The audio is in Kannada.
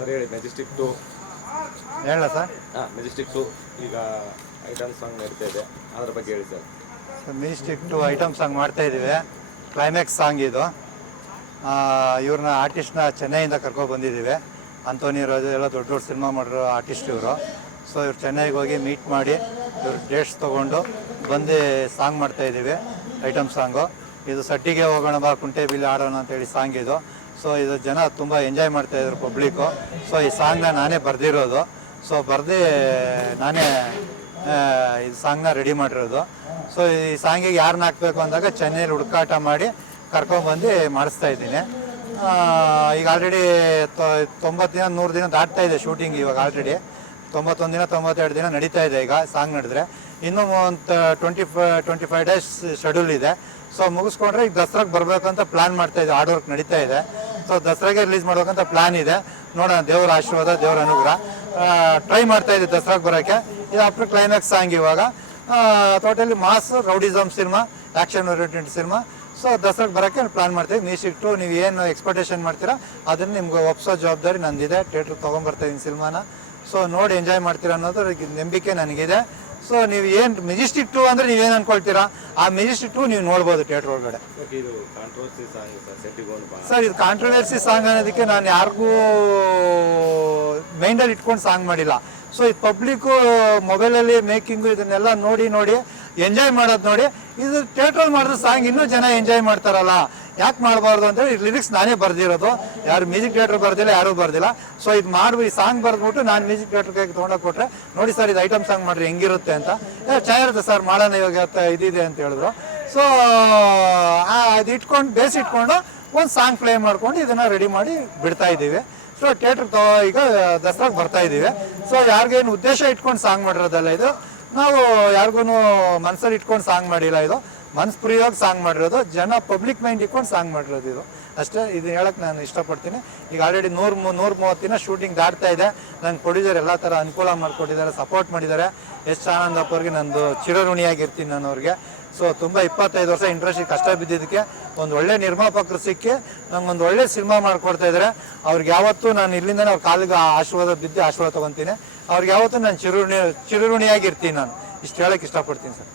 ಸರ್ ಹೇಳಿ ಮೆಜೆಸ್ಟಿಕ್ 2 ಹೇಳ ಸರ್. ಮೆಜೆಸ್ಟಿಕ್ 2 ಈಗ ಐಟಮ್ ಸಾಂಗ್ ನಡೀತಾ ಇದೆ, ಅದ್ರ ಬಗ್ಗೆ ಹೇಳಿ ಸರ್. ಮೆಜೆಸ್ಟಿಕ್ 2 ಐಟಮ್ ಸಾಂಗ್ ಮಾಡ್ತಾ ಇದ್ದೀವಿ. ಕ್ಲೈಮ್ಯಾಕ್ಸ್ ಸಾಂಗ್ ಇದು. ಇವ್ರನ್ನ ಆರ್ಟಿಸ್ಟ್ನ ಚೆನ್ನೈಯಿಂದ ಕರ್ಕೊಂಡು ಬಂದಿದ್ದೀವಿ. ಅಂಥೋನಿ ರಾಜು ಎಲ್ಲ ದೊಡ್ಡ ದೊಡ್ಡ ಸಿನಿಮಾ ಮಾಡಿರೋ ಆರ್ಟಿಸ್ಟ್ ಇವರು. ಸೊ ಇವ್ರು ಚೆನ್ನೈಗೆ ಹೋಗಿ ಮೀಟ್ ಮಾಡಿ ಇವ್ರ ಡೇಟ್ಸ್ ತೊಗೊಂಡು ಬಂದು ಸಾಂಗ್ ಮಾಡ್ತಾಯಿದ್ದೀವಿ, ಐಟಮ್ ಸಾಂಗು. ಇದು ಸಡ್ಡಿಗೆ ಹೋಗೋಣ ಬಾ ಕುಂಟೆ ಬಿಲ್ಲಿ ಆಡೋಣ ಅಂತೇಳಿ ಸಾಂಗ್ ಇದು. ಸೊ ಇದು ಜನ ತುಂಬ ಎಂಜಾಯ್ ಮಾಡ್ತಾಯಿದ್ರು ಪಬ್ಲಿಕ್ಕು. ಸೊ ಈ ಸಾಂಗ್ನ ನಾನೇ ಬರೆದಿರೋದು. ಸೊ ಬರೆದು ನಾನೇ ಈ ಸಾಂಗ್ನ ರೆಡಿ ಮಾಡಿರೋದು. ಸೊ ಈ ಸಾಂಗಿಗೆ ಯಾರನ್ನ ಹಾಕಬೇಕು ಅಂದಾಗ ಚೆನ್ನೈಲಿ ಹುಡುಕಾಟ ಮಾಡಿ ಕರ್ಕೊಂಡ್ಬಂದು ಮಾಡಿಸ್ತಾ ಇದ್ದೀನಿ. ಈಗ ಆಲ್ರೆಡಿ 90 ದಿನ 100 ದಿನ ದಾಟ್ತಾ ಇದೆ ಶೂಟಿಂಗ್. ಇವಾಗ ಆಲ್ರೆಡಿ 91 ದಿನ 92 ದಿನ ನಡೀತಾ ಇದೆ. ಈಗ ಸಾಂಗ್ ನಡೆದ್ರೆ ಇನ್ನೂ ಒಂದು 25 ಡೇಸ್ ಶೆಡ್ಯೂಲ್ ಇದೆ. ಸೊ ಮುಗಿಸ್ಕೊಂಡ್ರೆ ಈಗ ದಸರಾಗೆ ಬರಬೇಕಂತ ಪ್ಲ್ಯಾನ್ ಮಾಡ್ತಾ ಇದೆ. ಹಾರ್ಡ್ ವರ್ಕ್ ನಡೀತಾ ಇದೆ. ಸೊ ದಸರಾಗೆ ರಿಲೀಸ್ ಮಾಡ್ಬೇಕಂತ ಪ್ಲ್ಯಾನ್ ಇದೆ. ನೋಡೋಣ, ದೇವ್ರ ಆಶೀರ್ವಾದ, ದೇವ್ರ ಅನುಗ್ರಹ. ಟ್ರೈ ಮಾಡ್ತಾ ಇದೆ ದಸರಾಗೆ ಬರೋಕ್ಕೆ. ಇದು ಆಫ್ಟರ್ ಕ್ಲೈಮ್ಯಾಕ್ಸ್ ಸಾಂಗ್. ಇವಾಗ totally mass rowdyism cinema, action oriented cinema. So ದಸರಾಗೆ ಬರೋಕ್ಕೆ ಪ್ಲಾನ್ ಮಾಡ್ತೀವಿ. ಮ್ಯೂಸಿಕ್ 2 ನೀವು ಏನು ಎಕ್ಸ್ಪೆಕ್ಟೇಷನ್ ಮಾಡ್ತೀರಾ ಅದನ್ನು ನಿಮ್ಗೆ ಒಪ್ಸೋ ಜವಾಬ್ದಾರಿ ನಂದಿದೆ. ಥಿಯೇಟ್ರಿಗೆ ತೊಗೊಂಬರ್ತಾಯಿದ್ದೀನಿ ಸಿನಿಮಾನ. ಸೊ ನೋಡಿ ಎಂಜಾಯ್ ಮಾಡ್ತೀರಾ ಅನ್ನೋದು ನಂಬಿಕೆ ನನಗಿದೆ. ಸೊ ನೀವು ಏನು ಮೆಜೆಸ್ಟಿಕ್ 2 ಅಂದರೆ ನೀವೇನು ಅಂದ್ಕೊಳ್ತೀರಾ, ಆ ಮೆಜೆಸ್ಟಿಕ್ 2 ನೀವು ನೋಡ್ಬೋದು ಥಿಯೇಟ್ರ್ ಒಳಗಡೆ. ಸರ್ ಇದು ಕಾಂಟ್ರವರ್ಸಿ ಸಾಂಗ್ ಅನ್ನೋದಕ್ಕೆ ನಾನು ಯಾರಿಗೂ ಮೈಂಡಲ್ಲಿ ಇಟ್ಕೊಂಡು ಸಾಂಗ್ ಮಾಡಿಲ್ಲ. ಸೊ ಇದು ಪಬ್ಲಿಕ್ಕು ಮೊಬೈಲಲ್ಲಿ ಮೇಕಿಂಗು ಇದನ್ನೆಲ್ಲ ನೋಡಿ ಎಂಜಾಯ್ ಮಾಡೋದು ನೋಡಿ. ಇದು ಥಿಯೇಟ್ರಲ್ಲಿ ಮಾಡಿದ ಸಾಂಗ್ ಇನ್ನೂ ಜನ ಎಂಜಾಯ್ ಮಾಡ್ತಾರಲ್ಲ, ಯಾಕೆ ಮಾಡಬಾರ್ದು ಅಂತೇಳಿ ಲಿರಿಕ್ಸ್ ನಾನೇ ಬರೆದಿರೋದು. ಯಾರು ಮ್ಯೂಸಿಕ್ ಡೈರೆಕ್ಟರ್ ಬರ್ದಿಲ್ಲ, ಯಾರೂ ಬರ್ದಿಲ್ಲ. ಸೊ ಇದು ಮಾಡ್ಬಿಟ್ಟು ಈ ಸಾಂಗ್ ಬರೆದ್ಬಿಟ್ಟು ನಾನು ಮ್ಯೂಸಿಕ್ ಡೈರೆಕ್ಟರ್ಗೆ ತೊಗೊಂಡೋಗಿ ಕೊಟ್ಟರೆ, ನೋಡಿ ಸರ್ ಇದು ಐಟಮ್ ಸಾಂಗ್ ಮಾಡಿರಿ ಹೆಂಗಿರುತ್ತೆ ಅಂತ. ಚೆನ್ನಾಗಿರುತ್ತೆ ಸರ್, ಮಾಡೋಣ ಇವಾಗ ಇದಿದೆ ಅಂತ ಹೇಳಿದ್ರು. ಸೊ ಅದು ಇಟ್ಕೊಂಡು ಬೇಸ್ ಇಟ್ಕೊಂಡು ಒಂದು ಸಾಂಗ್ ಪ್ಲೇ ಮಾಡ್ಕೊಂಡು ಇದನ್ನು ರೆಡಿ ಮಾಡಿ ಬಿಡ್ತಾ ಇದ್ದೀವಿ. ಸೊ ಥಿಯೇಟ್ರ್ ಈಗ ದಸರಾಗೆ ಬರ್ತಾ ಇದ್ದೀವಿ. ಸೊ ಯಾರಿಗೇನು ಉದ್ದೇಶ ಇಟ್ಕೊಂಡು ಸಾಂಗ್ ಮಾಡಿರೋದಲ್ಲ ಇದು. ನಾವು ಯಾರಿಗೂ ಮನಸ್ಸಲ್ಲಿ ಇಟ್ಕೊಂಡು ಸಾಂಗ್ ಮಾಡಿಲ್ಲ. ಇದು ಮನಸ್ಪೂರ್ವಕವಾಗಿ ಸಾಂಗ್ ಮಾಡಿರೋದು, ಜನ ಪಬ್ಲಿಕ್ ಮೈಂಡ್ ಇಟ್ಕೊಂಡು ಸಾಂಗ್ ಮಾಡಿರೋದು ಇದು ಅಷ್ಟೇ. ಇದು ಹೇಳಕ್ಕೆ ನಾನು ಇಷ್ಟಪಡ್ತೀನಿ. ಈಗ ಆಲ್ರೆಡಿ 130 ದಿನ ಶೂಟಿಂಗ್ ದಾಟ್ತಾ ಇದೆ. ನಂಗೆ ಪ್ರೊಡ್ಯೂಸರ್ ಎಲ್ಲ ಥರ ಅನುಕೂಲ ಮಾಡಿಕೊಟ್ಟಿದ್ದಾರೆ, ಸಪೋರ್ಟ್ ಮಾಡಿದ್ದಾರೆ. ಎಸ್ ಆನಂದಪ್ಪ ಅವ್ರಿಗೆ ನಂದು ಚಿರಋಣಿಯಾಗಿರ್ತೀನಿ ನಾನು ಅವ್ರಿಗೆ. ಸೊ ತುಂಬ 25 ವರ್ಷ ಇಂಡಸ್ಟ್ರಿ ಕಷ್ಟ ಬಿದ್ದಿದ್ದಕ್ಕೆ ಒಂದು ಒಳ್ಳೆ ನಿರ್ಮಾಪಕರು ಸಿಕ್ಕಿ ನಂಗೊಂದು ಒಳ್ಳೆ ಸಿನಿಮಾ ಮಾಡಿಕೊಡ್ತಾಯಿದ್ದಾರೆ. ಅವ್ರಿಗೆ ಯಾವತ್ತೂ ನಾನು ಇಲ್ಲಿಂದನೇ ಅವ್ರ ಕಾಲಿಗೆ ಆಶೀರ್ವಾದ ತೊಗೊತೀನಿ. ಅವ್ರಿಗೆ ಯಾವತ್ತೂ ನಾನು ಚಿರಋಣಿಯಾಗಿರ್ತೀನಿ. ನಾನು ಇಷ್ಟು ಹೇಳೋಕ್ಕೆ ಇಷ್ಟಪಡ್ತೀನಿ ಸರ್.